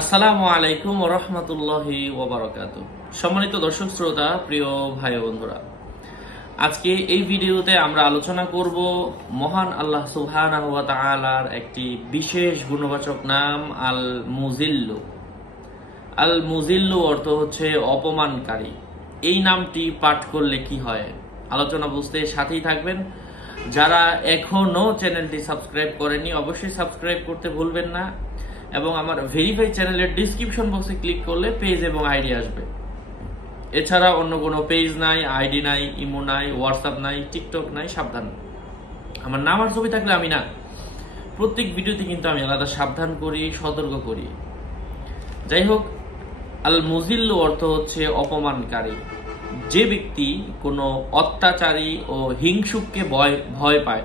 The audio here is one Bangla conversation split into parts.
আসসালামু আলাইকুম ওয়া রাহমাতুল্লাহি ওয়া বারাকাতুহু। সম্মানিত দর্শক শ্রোতা, প্রিয় ভাই বন্ধুরা, আজকে এই ভিডিওতে আমরা আলোচনা করব মহান আল্লাহ সুবহানাহু ওয়া তাআলার একটি বিশেষ গুণবাচক নাম আল মুজিল্লু। আল মুজিল্লু অর্থ হচ্ছে অপমানকারী। এই নামটি পাঠ করলে কি হয়, আলোচনা বুঝতে সাথেই থাকবেন। যারা এখনো চ্যানেলটি সাবস্ক্রাইব করেনি অবশ্যই সাবস্ক্রাইব করতে ভুলবেন না, এবং আমার ভেরিফাই চ্যানেলের ডিসক্রিপশন বক্সে ক্লিক করলে পেজ এবং আইডি আসবে। এছাড়া অন্য কোনো পেজ নাই, আইডি নাই, ইমো নাই, হোয়াটসঅ্যাপ নাই, টিকটক নাই। সাবধান, আমার নাম আর ছবি থাকলে আমি না। প্রত্যেক ভিডিওতে কিন্তু আমি আলাদা সাবধান করি, সতর্ক করি। যাই হোক, আল মুজিল্লু অর্থ হচ্ছে অপমানকারী। যে ব্যক্তি কোনো অত্যাচারী ও হিংসুককে ভয় পায়,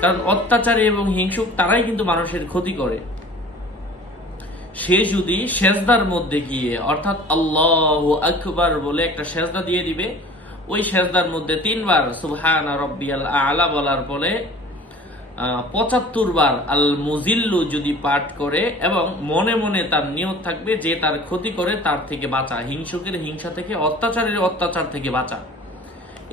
কারণ অত্যাচারী এবং হিংসুক তারাই কিন্তু মানুষের ক্ষতি করে। সে যদি সেজদার মধ্যে গিয়ে অর্থাৎ আল্লাহু আকবার বলে একটা সেজদা দিয়ে দিবে, ওই সেজদার মধ্যে 3 বার সুবহানা রাব্বিয়াল আ'লা বলার পরে 75 বার আল মুজিল্লু যদি পাঠ করে, এবং মনে মনে তার নিয়ত থাকবে যে তার ক্ষতি করে তার থেকে বাঁচা, হিংসুকের হিংসা থেকে, অত্যাচারের অত্যাচার থেকে বাঁচা।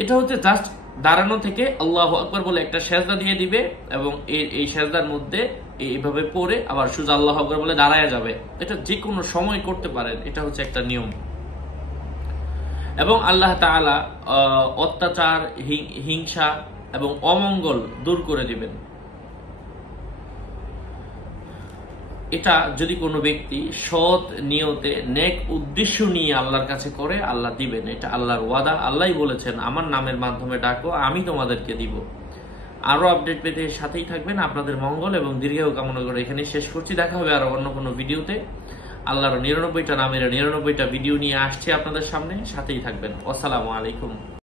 এটা হচ্ছে জাস্ট দাঁড়ানো থেকে আল্লাহু আকবার বলে একটা সেজদা দিয়ে দিবে, এবং এই সেজদার মধ্যে এইভাবে পড়ে আবার সোজা আল্লাহু আকবার বলে দাঁড়ায়া যাবে। এটা যে কোনো সময় করতে পারেন, এটা হচ্ছে একটা নিয়ম। এবং আল্লাহ তাআলা অত্যাচার, হিংসা এবং অমঙ্গল দূর করে দিবেন। এটা যদি কোনো ব্যক্তি সৎ নিয়তে নেক উদ্দেশ্য নিয়ে আল্লাহর কাছে করে, আল্লাহ দিবেন। এটা আল্লাহর ওয়াদা। আল্লাহই বলেছেন, আমার নামের মাধ্যমে ডাকো, আমি তোমাদেরকে দিব। আরো আপডেট পেতে সাথেই থাকবেন। আপনাদের মঙ্গল এবং দীর্ঘায়ু কামনা করে এখানে শেষ করছি। দেখা হবে আরো অন্য কোনো ভিডিওতে। আল্লাহর 99টা নামের 99টা ভিডিও নিয়ে আসছে আপনাদের সামনে, সাথেই থাকবেন। আসসালামু আলাইকুম।